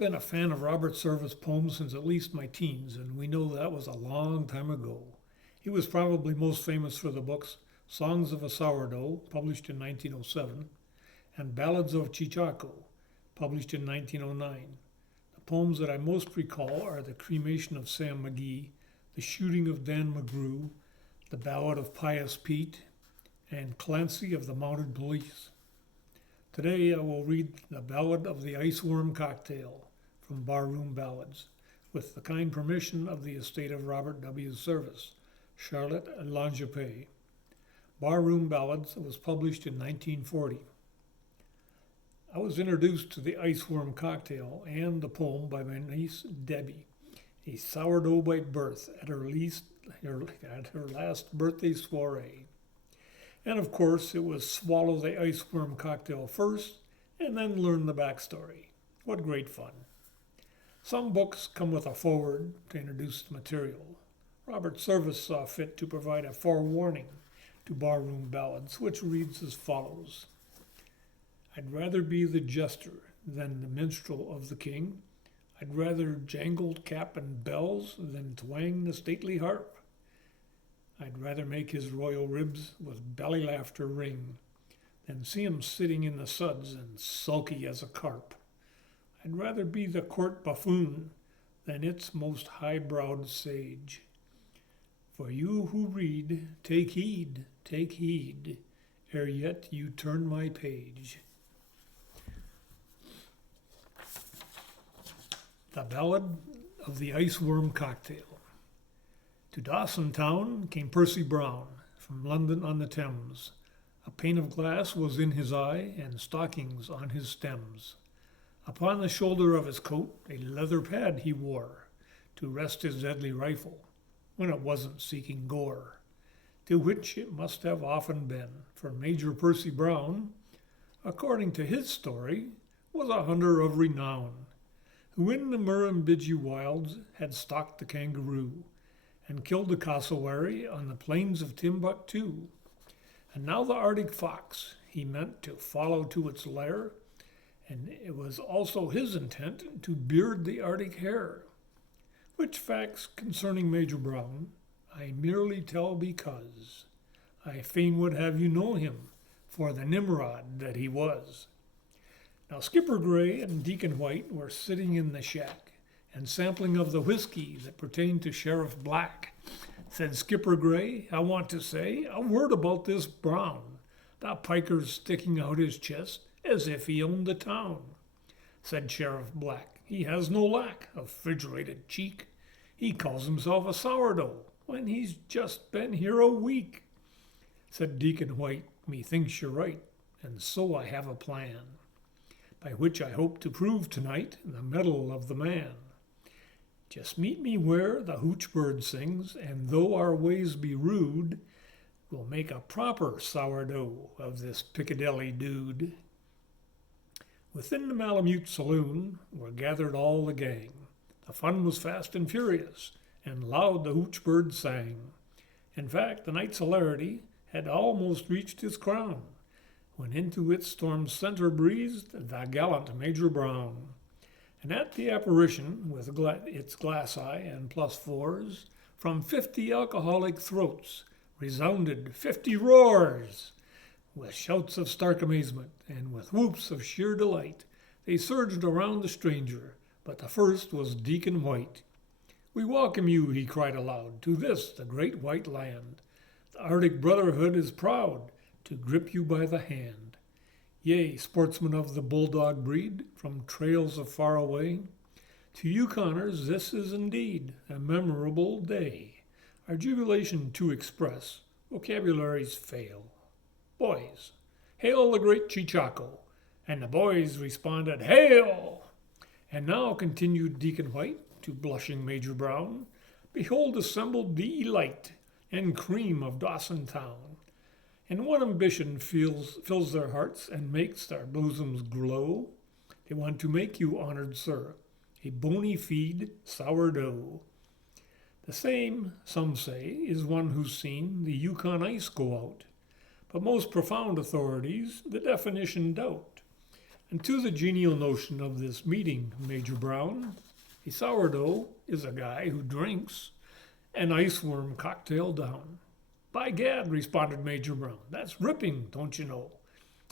been a fan of Robert Service poems since at least my teens, and we know that was a long time ago. He was probably most famous for the books Songs of a Sourdough, published in 1907, and Ballads of Chichaco, published in 1909. The poems that I most recall are The Cremation of Sam McGee, The Shooting of Dan McGrew, The Ballad of Pious Pete, and Clancy of the Mounted Police. Today I will read The Ballad of the Iceworm Cocktail from Barroom Ballads, with the kind permission of the estate of Robert W. Service, Charlotte and Longepe. Barroom Ballads was published in 1940. I was introduced to the Iceworm Cocktail and the poem by my niece Debbie, a sourdough by birth at her last birthday soiree. And of course, it was swallow the iceworm cocktail first and then learn the backstory. What great fun. Some books come with a foreword to introduce the material. Robert Service saw fit to provide a forewarning to Barroom Ballads, which reads as follows. I'd rather be the jester than the minstrel of the king. I'd rather jangle cap and bells than twang the stately harp. I'd rather make his royal ribs with belly laughter ring than see him sitting in the suds and sulky as a carp. I'd rather be the court buffoon than its most high-browed sage. For you who read, take heed, ere yet you turn my page. The Ballad of the Iceworm Cocktail. To Dawson Town came Percy Brown, from London on the Thames. A pane of glass was in his eye, and stockings on his stems. Upon the shoulder of his coat a leather pad he wore, to rest his deadly rifle, when it wasn't seeking gore. To which it must have often been, for Major Percy Brown, according to his story, was a hunter of renown, who in the Murrumbidgee wilds had stalked the kangaroo, and killed the cassowary on the plains of Timbuktu. And now the Arctic fox he meant to follow to its lair, and it was also his intent to beard the Arctic hare. Which facts concerning Major Brown I merely tell because I fain would have you know him for the Nimrod that he was. Now Skipper Gray and Deacon White were sitting in the shack, and sampling of the whiskey that pertained to Sheriff Black. Said Skipper Gray, I want to say a word about this Brown. That piker's sticking out his chest as if he owned the town. Said Sheriff Black, he has no lack of refrigerated cheek. He calls himself a sourdough when he's just been here a week. Said Deacon White, methinks you're right, and so I have a plan, by which I hope to prove tonight the mettle of the man. Just meet me where the hooch bird sings, and though our ways be rude, we'll make a proper sourdough of this Piccadilly dude. Within the Malamute saloon were gathered all the gang. The fun was fast and furious, and loud the hooch bird sang. In fact, the night's hilarity had almost reached its crown, when into its storm's center breezed the gallant Major Brown. And at the apparition, with its glass eye and +4s, from 50 alcoholic throats resounded 50 roars. With shouts of stark amazement and with whoops of sheer delight, they surged around the stranger, but the first was Deacon White. We welcome you, he cried aloud, to this, the great white land. The Arctic Brotherhood is proud to grip you by the hand. Yea, sportsmen of the bulldog breed, from trails of far away, to Yukoners this is indeed a memorable day. Our jubilation to express, vocabularies fail. Boys, hail the great Chichaco, and the boys responded, hail! And now, continued Deacon White to blushing Major Brown, behold assembled the elite and cream of Dawson Town. And one ambition fills their hearts and makes their bosoms glow. They want to make you, honored sir, a bony feed sourdough. The same, some say, is one who's seen the Yukon ice go out. But most profound authorities the definition doubt. And to the genial notion of this meeting, Major Brown, a sourdough is a guy who drinks an iceworm cocktail down. By gad, responded Major Brown, that's ripping, don't you know?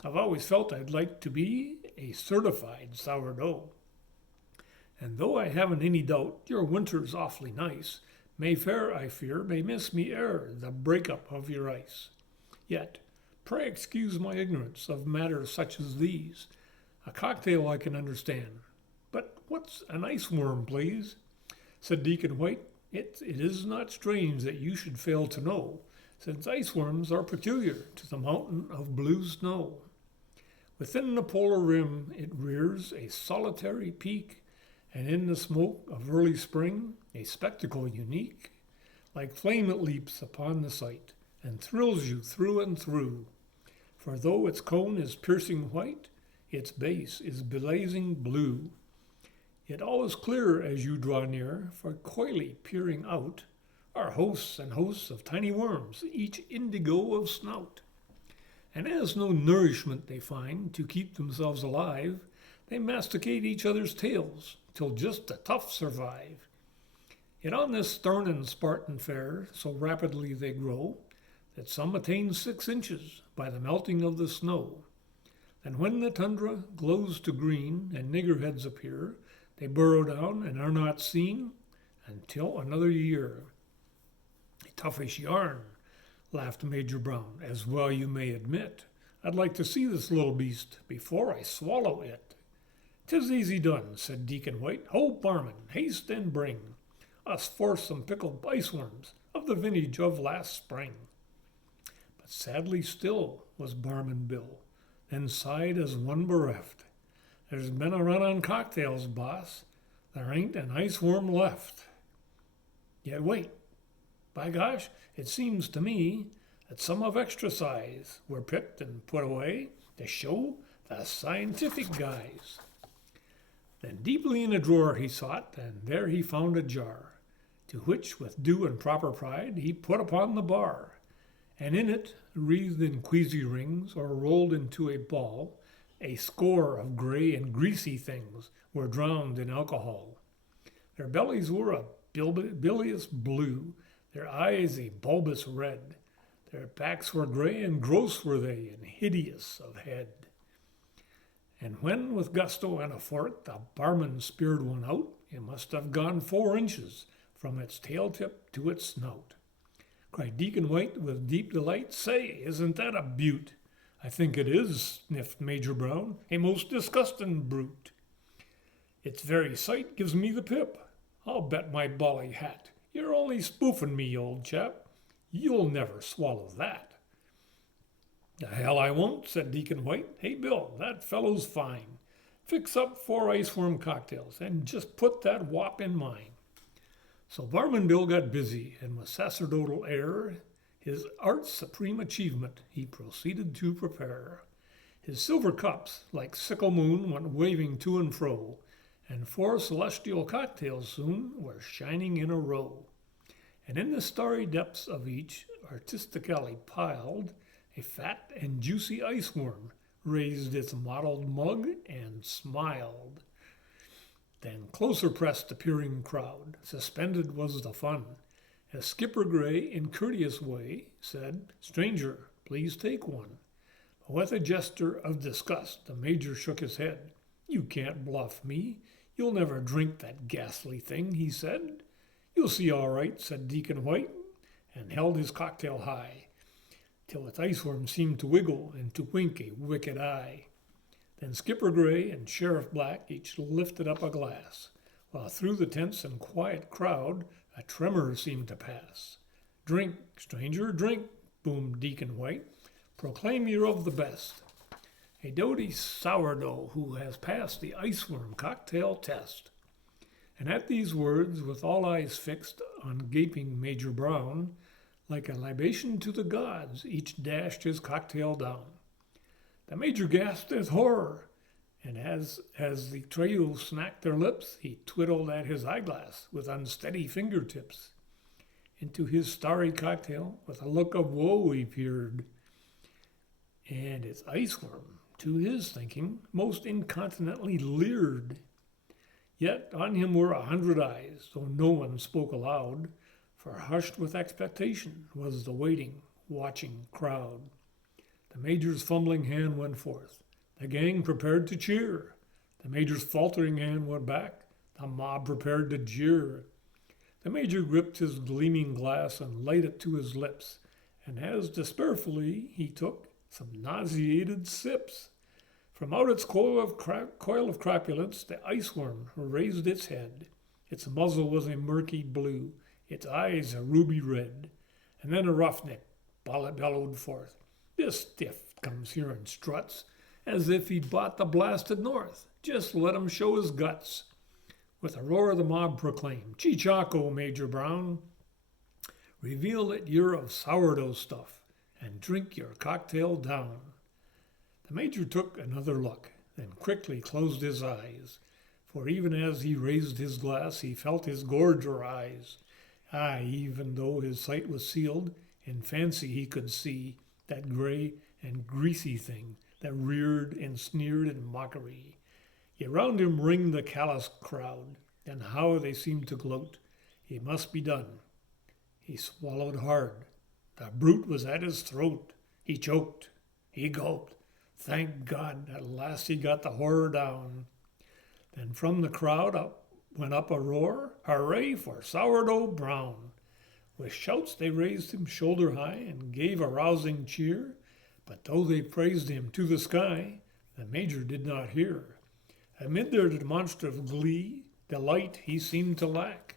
I've always felt I'd like to be a certified sourdough. And though I haven't any doubt your winter's awfully nice, Mayfair, I fear, may miss me ere the break-up of your ice. Yet, pray excuse my ignorance of matters such as these. A cocktail I can understand, but what's an iceworm, please? Said Deacon White. It is not strange that you should fail to know, since iceworms are peculiar to the mountain of blue snow. Within the polar rim it rears a solitary peak, and in the smoke of early spring a spectacle unique. Like flame it leaps upon the sight, and thrills you through and through. For though its cone is piercing white, its base is blazing blue. Yet all is clear as you draw near, for coyly peering out are hosts and hosts of tiny worms, each indigo of snout. And as no nourishment they find to keep themselves alive, they masticate each other's tails, till just the tough survive. Yet on this stern and Spartan fare, so rapidly they grow, that some attain 6 inches by the melting of the snow. Then when the tundra glows to green and niggerheads appear, they burrow down and are not seen until another year. A toughish yarn, laughed Major Brown, as well you may admit. I'd like to see this little beast before I swallow it. 'Tis easy done, said Deacon White. Ho, barman, haste and bring us forth some pickled iceworms of the vintage of last spring. But sadly still was Barman Bill, then sighed as one bereft. There's been a run on cocktails, boss. There ain't an iceworm left. Yet wait. By gosh, it seems to me that some of extra size were picked and put away to show the scientific guys. Then deeply in a drawer he sought, and there he found a jar, to which with due and proper pride he put upon the bar. And in it, wreathed in queasy rings, or rolled into a ball, a score of gray and greasy things were drowned in alcohol. Their bellies were a bilious blue, their eyes a bulbous red. Their backs were gray, and gross were they, and hideous of head. And when, with gusto and a fort, the barman speared one out, it must have gone 4 inches from its tail tip to its snout. Cried Deacon White with deep delight, say, isn't that a beaut? I think it is, sniffed Major Brown, a most disgusting brute. Its very sight gives me the pip. I'll bet my bally hat you're only spoofing me, old chap. You'll never swallow that. The hell I won't, said Deacon White. Hey, Bill, that fellow's fine. Fix up 4 iceworm cocktails, and just put that wop in mine. So Barman Bill got busy, and with sacerdotal air, his art's supreme achievement, he proceeded to prepare. His silver cups, like sickle moon, went waving to and fro, and 4 celestial cocktails soon were shining in a row. And in the starry depths of each, artistically piled, a fat and juicy iceworm raised its mottled mug and smiled. Then closer pressed the peering crowd, suspended was the fun, as Skipper Gray, in courteous way, said, Stranger, please take one. But with a gesture of disgust, the Major shook his head. You can't bluff me. You'll never drink that ghastly thing, he said. You'll see all right, said Deacon White, and held his cocktail high, till its iceworm seemed to wiggle and to wink a wicked eye. Then Skipper Gray and Sheriff Black each lifted up a glass, while through the tense and quiet crowd a tremor seemed to pass. Drink, stranger, drink, boomed Deacon White. Proclaim you're of the best. A doughty sourdough who has passed the iceworm cocktail test. And at these words, with all eyes fixed on gaping Major Brown, like a libation to the gods, each dashed his cocktail down. The Major gasped with horror, and as the trio smacked their lips, he twiddled at his eyeglass with unsteady fingertips. Into his starry cocktail, with a look of woe, he peered, and its iceworm to his thinking, most incontinently leered. Yet on him were 100 eyes, though no one spoke aloud, for hushed with expectation was the waiting, watching crowd. The major's fumbling hand went forth. The gang prepared to cheer. The major's faltering hand went back. The mob prepared to jeer. The major gripped his gleaming glass and laid it to his lips, and as despairfully he took some nauseated sips. From out its coil of crapulence, the iceworm raised its head. Its muzzle was a murky blue, its eyes a ruby red. And then a roughneck bellowed forth, "This stiff comes here and struts, as if he'd bought the blasted North. Just let him show his guts." With a roar the mob proclaimed, "Cheechako, Major Brown. Reveal that you're of sourdough stuff, and drink your cocktail down." The major took another look, then quickly closed his eyes, for even as he raised his glass, he felt his gorge rise. Aye, even though his sight was sealed, in fancy he could see that gray and greasy thing that reared and sneered in mockery. Yet round him ringed the callous crowd, and how they seemed to gloat. It must be done. He swallowed hard. The brute was at his throat. He choked. He gulped. Thank God, at last he got the horror down. Then from the crowd went up a roar, "Hooray for Sourdough Brown!" With shouts they raised him shoulder high and gave a rousing cheer. But though they praised him to the sky, the major did not hear. Amid their demonstrative glee, delight he seemed to lack.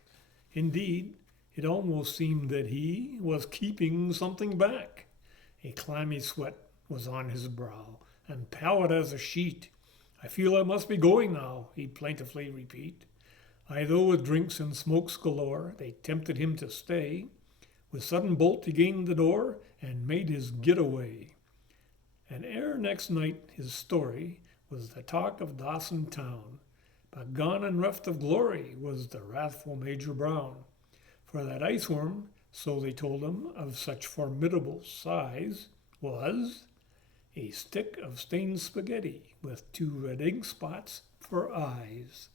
Indeed, it almost seemed that he was keeping something back. A clammy sweat was on his brow, and pallid as a sheet. "I feel I must be going now," he'd plaintively repeat. Aye, though with drinks and smokes galore they tempted him to stay, with sudden bolt he gained the door and made his getaway. And ere next night his story was the talk of Dawson town, but gone and reft of glory was the wrathful Major Brown. For that iceworm, so they told him, of such formidable size, was a stick of stained spaghetti with 2 red ink spots for eyes.